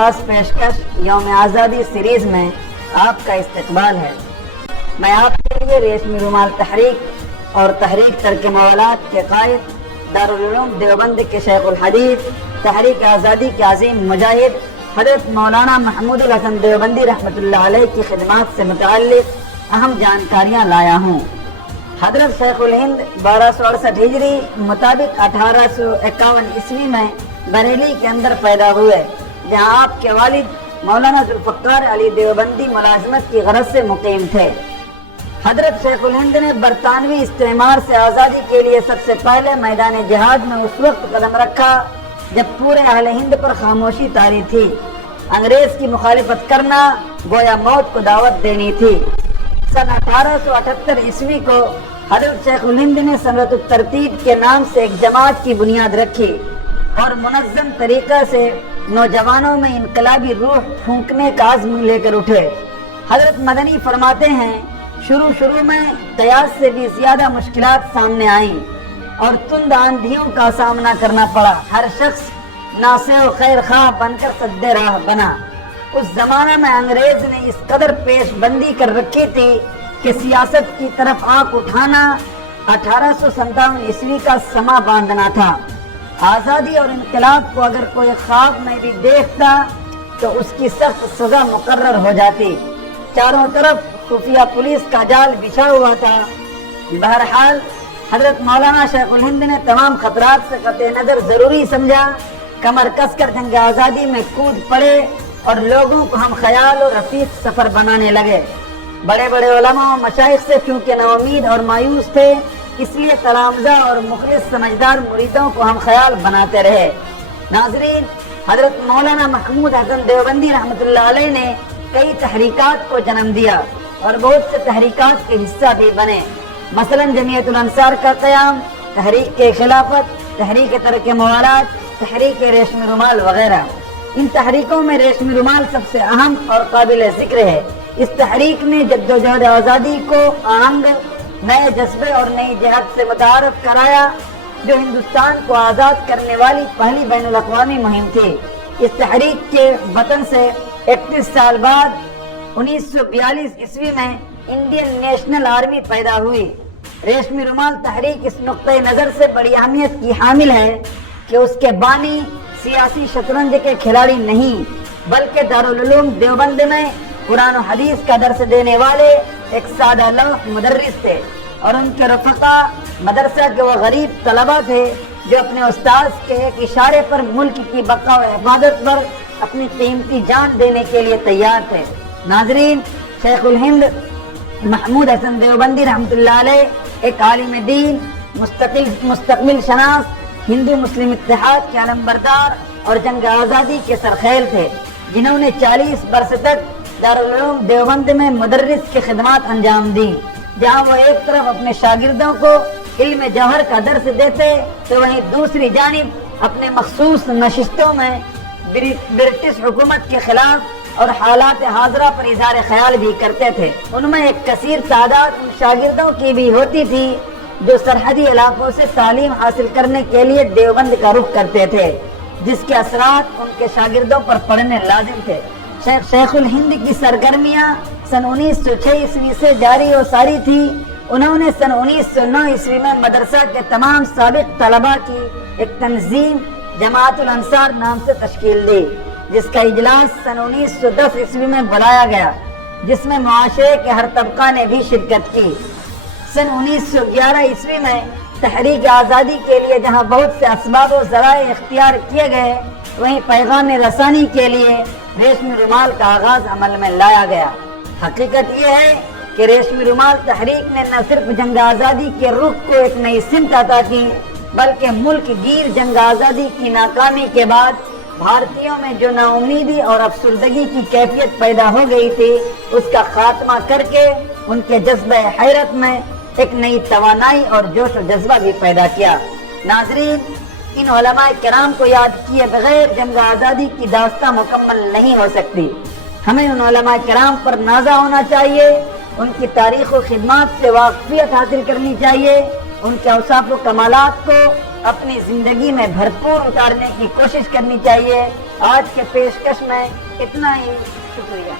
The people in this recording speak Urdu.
خاص پیشکش یوم آزادی سیریز میں آپ کا استقبال ہے۔ میں آپ کے لیے ریشمی رومال تحریک اور تحریک ترک موالات کے قائد، دارالعلوم دیوبند کے شیخ الحدیث، تحریک آزادی کے عظیم مجاہد حضرت مولانا محمود الحسن دیوبندی رحمۃ اللہ علیہ کی خدمات سے متعلق اہم جانکاریاں لایا ہوں۔ حضرت شیخ الہند 1268 ہجری مطابق 1851 عیسوی میں بریلی کے اندر پیدا ہوئے، جہاں آپ کے والد مولانا ذوالفقار علی دیوبندی ملازمت کی غرض سے مقیم تھے۔ حضرت شیخ الہند نے برطانوی استعمار سے آزادی کے لیے سب سے پہلے میدان جہاد میں اس وقت قدم رکھا جب پورے اہل ہند پر خاموشی طاری تھی۔ انگریز کی مخالفت کرنا گویا موت کو دعوت دینی تھی۔ سن 1878 عیسوی کو حضرت شیخ الہند نے سنرت الترتیب کے نام سے ایک جماعت کی بنیاد رکھی اور منظم طریقہ سے نوجوانوں میں انقلابی روح پھونکنے کا عزم لے کر اٹھے۔ حضرت مدنی فرماتے ہیں، شروع میں قیاس سے بھی زیادہ مشکلات سامنے آئیں اور تند آندھیوں کا سامنا کرنا پڑا۔ ہر شخص ناصح و خیر خواہ بن کر سد راہ بنا۔ اس زمانہ میں انگریز نے اس قدر پیش بندی کر رکھی تھی کہ سیاست کی طرف آنکھ اٹھانا 1857 عیسوی کا سما باندھنا تھا۔ آزادی اور انقلاب کو اگر کوئی خواب میں بھی دیکھتا تو اس کی سخت سزا مقرر ہو جاتی۔ چاروں طرف خفیہ پولیس کا جال بچھا ہوا تھا۔ بہرحال حضرت مولانا شیخ الہند نے تمام خطرات سے قطع نظر ضروری سمجھا، کمر کس کر جنگ آزادی میں کود پڑے اور لوگوں کو ہم خیال اور رفیق سفر بنانے لگے۔ بڑے بڑے علماء و مشائخ سے چونکہ نا امید اور مایوس تھے، اس لیے تلامذہ اور مخلص سمجھدار مریدوں کو ہم خیال بناتے رہے۔ ناظرین، حضرت مولانا محمود حسن دیوبندی رحمۃ اللہ علیہ نے کئی تحریکات کو جنم دیا اور بہت سے تحریکات کے حصہ بھی بنے، مثلا جمعیت الانصار کا قیام، تحریک کے خلافت، تحریک ترک موالات، تحریک ریشمی رومال وغیرہ۔ ان تحریکوں میں ریشمی رومال سب سے اہم اور قابل ذکر ہے۔ اس تحریک نے جدوجہد آزادی کو آہنگ، نئے جذبے اور نئی جہت سے متعارف کرایا، جو ہندوستان کو آزاد کرنے والی پہلی بین الاقوامی مہم تھی۔ اس تحریک کے وطن سے 31 سال بعد 1942 عیسوی میں انڈین نیشنل آرمی پیدا ہوئی۔ ریشمی رومال تحریک اس نقطۂ نظر سے بڑی اہمیت کی حامل ہے کہ اس کے بانی سیاسی شطرنج کے کھلاڑی نہیں، بلکہ دارالعلوم دیوبند میں قرآن و حدیث کا درس دینے والے ایک سادہ لوح مدرس تھے، اور ان کے رفقا مدرسہ کے وہ غریب طلبہ تھے جو اپنے استاذ کے ایک اشارے پر ملک کی بقا و حفاظت پر اپنی قیمتی جان دینے کے لیے تیار تھے۔ ناظرین، شیخ الہند محمود حسن دیوبندی رحمۃ اللہ علیہ ایک عالم دین، مستقبل شناس، ہندو مسلم اتحاد کے علمبردار اور جنگ آزادی کے سرخیل تھے، جنہوں نے 40 برس تک دارالعلوم دیوبند میں مدرس کی خدمات انجام دی۔ جہاں وہ ایک طرف اپنے شاگردوں کو علم جوہر کا درس دیتے تو وہیں دوسری جانب اپنے مخصوص نشستوں میں برٹش حکومت کے خلاف اور حالات حاضرہ پر اظہار خیال بھی کرتے تھے۔ ان میں ایک کثیر تعداد ان شاگردوں کی بھی ہوتی تھی جو سرحدی علاقوں سے تعلیم حاصل کرنے کے لیے دیوبند کا رخ کرتے تھے، جس کے اثرات ان کے شاگردوں پر پڑنے لازم تھے۔ شیخ الہند کی سرگرمیاں سن 1906 عیسوی سے جاری و ساری تھی۔ انہوں نے سن 1909 عیسوی میں مدرسہ کے تمام سابق طلباء کی ایک تنظیم جماعت الانصار نام سے تشکیل دی، جس کا اجلاس سن 1910 عیسوی میں بلایا گیا، جس میں معاشرے کے ہر طبقہ نے بھی شرکت کی۔ سن 1911 عیسوی میں تحریک آزادی کے لیے جہاں بہت سے اسباب و ذرائع اختیار کیے گئے، وہیں پیغام رسانی کے لیے ریشمی رومال کا آغاز عمل میں لایا گیا۔ حقیقت یہ ہے کہ ریشمی رومال تحریک نے نہ صرف جنگ آزادی کے رخ کو ایک نئی سمت عطا کی، بلکہ ملک گیر جنگ آزادی کی ناکامی کے بعد بھارتیوں میں جو نا امیدی اور افسردگی کی کیفیت پیدا ہو گئی تھی، اس کا خاتمہ کر کے ان کے جذبہ حیرت میں ایک نئی توانائی اور جوش و جذبہ بھی پیدا کیا۔ ناظرین، ان علماء کرام کو یاد کیے بغیر جنگ آزادی کی داستان مکمل نہیں ہو سکتی۔ ہمیں ان علماء کرام پر نازا ہونا چاہیے، ان کی تاریخ و خدمات سے واقفیت حاصل کرنی چاہیے، ان کے اوصاف و کمالات کو اپنی زندگی میں بھرپور اتارنے کی کوشش کرنی چاہیے۔ آج کے پیشکش میں اتنا ہی، شکریہ۔